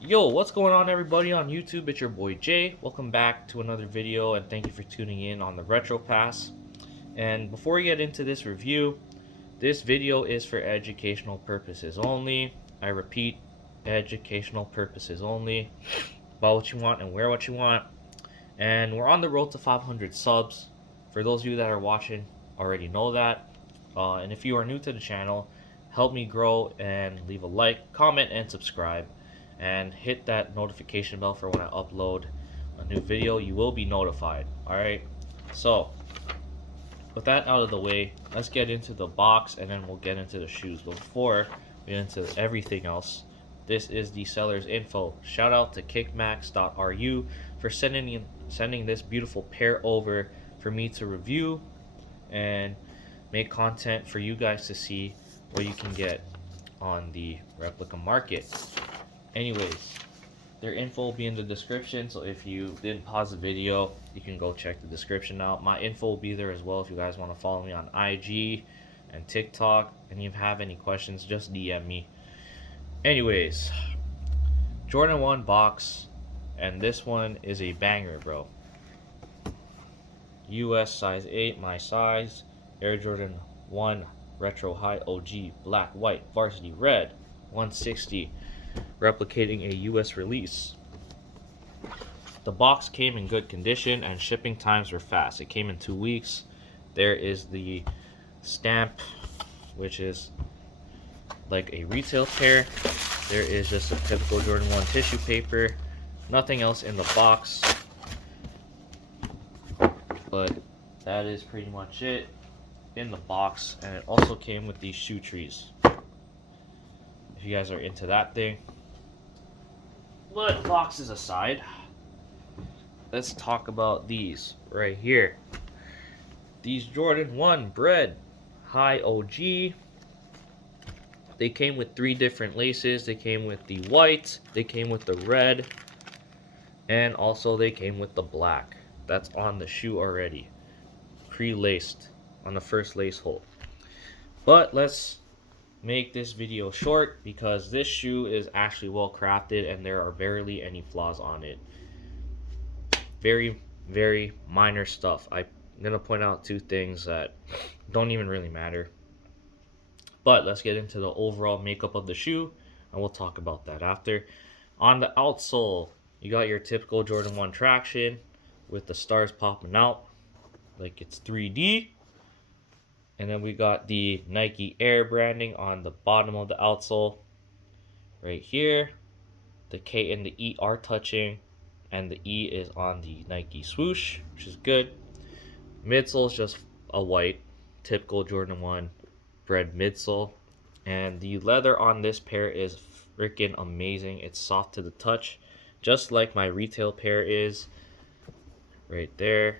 Yo, what's going on everybody on YouTube? It's your boy Jay. Welcome back to another video and thank you for tuning in on the Retro Pass. And before we get into this review, this video is for educational purposes only. I repeat, educational purposes only. Buy what you want and wear what you want. And we're on the road to 500 subs. For those of you that are watching, already know that. And if you are new to the channel, help me grow and leave a like, comment, and subscribe. And hit that notification bell for when I upload a new video. You will be notified. Alright? So, with that out of the way, let's get into the box and then we'll get into the shoes. But before we get into everything else, this is the seller's info. Shout out to kickmax.ru for sending this beautiful pair over for me to review and make content for you guys to see what you can get on the replica market. Anyways, their info will be in the description, so if you didn't pause the video, you can go check the description out. My info will be there as well if you guys want to follow me on IG and TikTok, and if you have any questions, just DM me. Anyways, Jordan 1 box, and this one is a banger, bro. US size 8, my size. Air Jordan 1 Retro High OG, black, white, varsity, red, 160. Replicating a US release. The box came in good condition and shipping times were fast. It came in 2 weeks. There is the stamp, which is like a retail pair. There is just a typical Jordan 1 tissue paper. Nothing else in the box. But that is pretty much it in the box. And it also came with these shoe trees. If you guys are into that thing. But boxes aside, let's talk about these right here. These Jordan 1 Bred High OG. They came with 3 different laces. They came with the white, they came with the red, and also they came with the black. That's on the shoe already. Pre-laced on the first lace hole. But let's make this video short because this shoe is actually well crafted and there are barely any flaws on it. Very minor stuff. I'm gonna point out 2 things that don't even really matter. But let's get into the overall makeup of the shoe and we'll talk about that after. On the outsole, you got your typical Jordan 1 traction with the stars popping out like it's 3D. And then we got the Nike Air branding on the bottom of the outsole. Right here. The K and the E are touching. And the E is on the Nike swoosh, which is good. Midsole is just a white, typical Jordan 1 Bred midsole. And the leather on this pair is freaking amazing. It's soft to the touch, just like my retail pair is. Right there.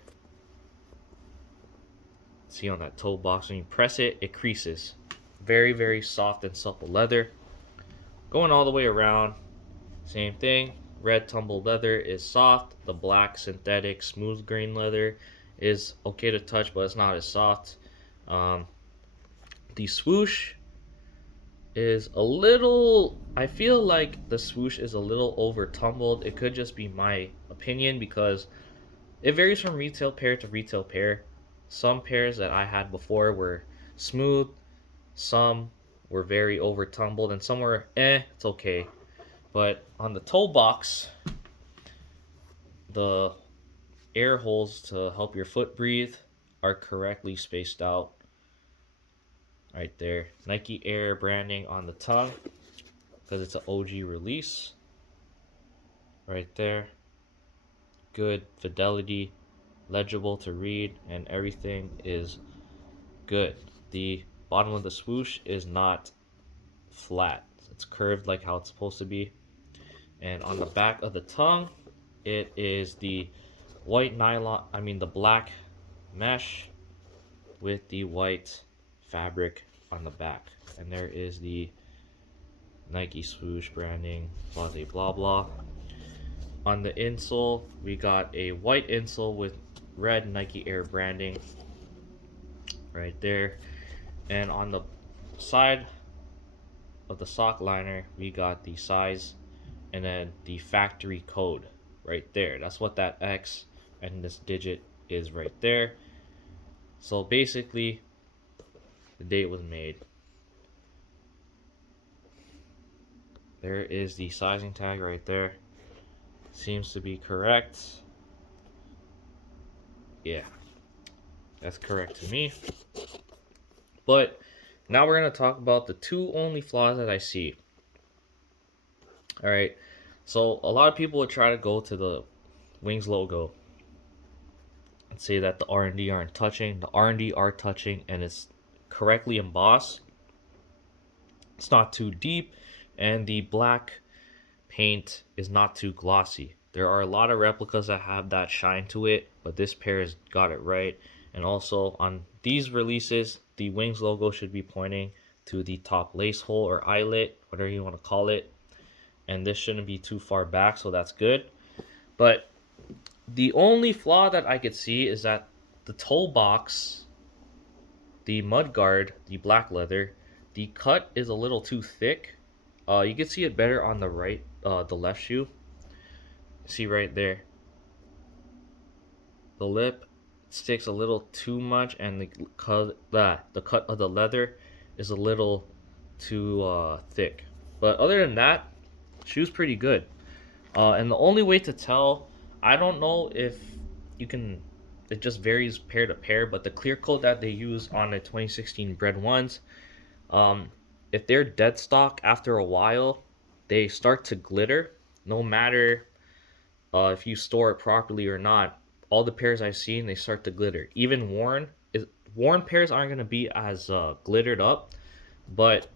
See on that toe box, when you press it, it creases. Very soft and supple leather. Going all the way around, same thing. Red tumbled leather is soft. The black synthetic smooth grain leather is okay to touch, but it's not as soft. The swoosh is a little, I feel like the swoosh is a little over tumbled. It could just be my opinion because it varies from retail pair to retail pair. Some pairs that I had before were smooth, some were very over tumbled, and some were it's okay. But on the toe box, the air holes to help your foot breathe are correctly spaced out. Right there. Nike Air branding on the tongue because it's an OG release. Right there. Good fidelity, legible to read, and everything is good. The bottom of the swoosh is not flat. It's curved like how it's supposed to be. And on the back of the tongue, it is the white nylon, the black mesh with the white fabric on the back. And there is the Nike swoosh branding, blah blah blah. On the insole, we got a white insole with red Nike Air branding right there. And on the side of the sock liner, we got the size and then the factory code right there. That's what that X and this digit is right there. So basically, the date was made. There is the sizing tag right there. Seems to be correct. Yeah, that's correct to me. But now we're going to talk about the two only flaws that I see. All right. So a lot of people would try to go to the Wings logo and say that the R&D aren't touching. The R&D are touching, and it's correctly embossed. It's not too deep, and the black paint is not too glossy. There are a lot of replicas that have that shine to it, but this pair has got it right. And also on these releases, the Wings logo should be pointing to the top lace hole or eyelet, whatever you want to call it. And this shouldn't be too far back, so that's good. But the only flaw that I could see is that the toe box, the mud guard, the black leather, the cut is a little too thick. You can see it better on the right, the left shoe. See right there, the lip sticks a little too much, and the cut of the leather is a little too thick. But other than that, shoe's pretty good. And the only way to tell, I don't know if you can, it just varies pair to pair, but the clear coat that they use on the 2016 Bred ones, um, if they're dead stock after a while, they start to glitter no matter if you store it properly or not. All the pairs I've seen, they start to glitter. Even worn pairs aren't going to be as glittered up, but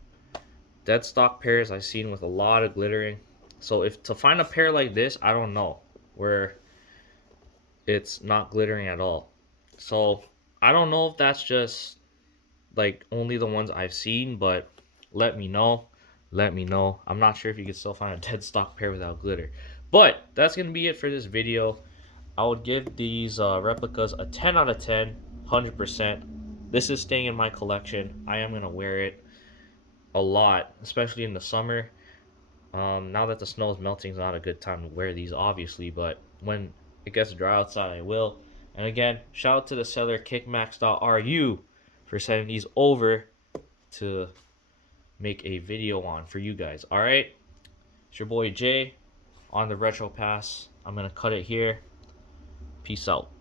dead stock pairs I've seen with a lot of glittering. So if to find a pair like this, I don't know, where it's not glittering at all. So I don't know if that's just like only the ones I've seen, but let me know. Let me know. I'm not sure if you can still find a dead stock pair without glitter. But that's going to be it for this video. I would give these replicas a 10 out of 10, 100%. This is staying in my collection. I am going to wear it a lot, especially in the summer. Now that the snow is melting, it's not a good time to wear these, obviously, but when it gets dry outside, I will. And again, shout out to the seller kickmax.ru for sending these over to make a video on for you guys. All right, it's your boy Jay on the Retro Pass. I'm gonna cut it here. Peace out.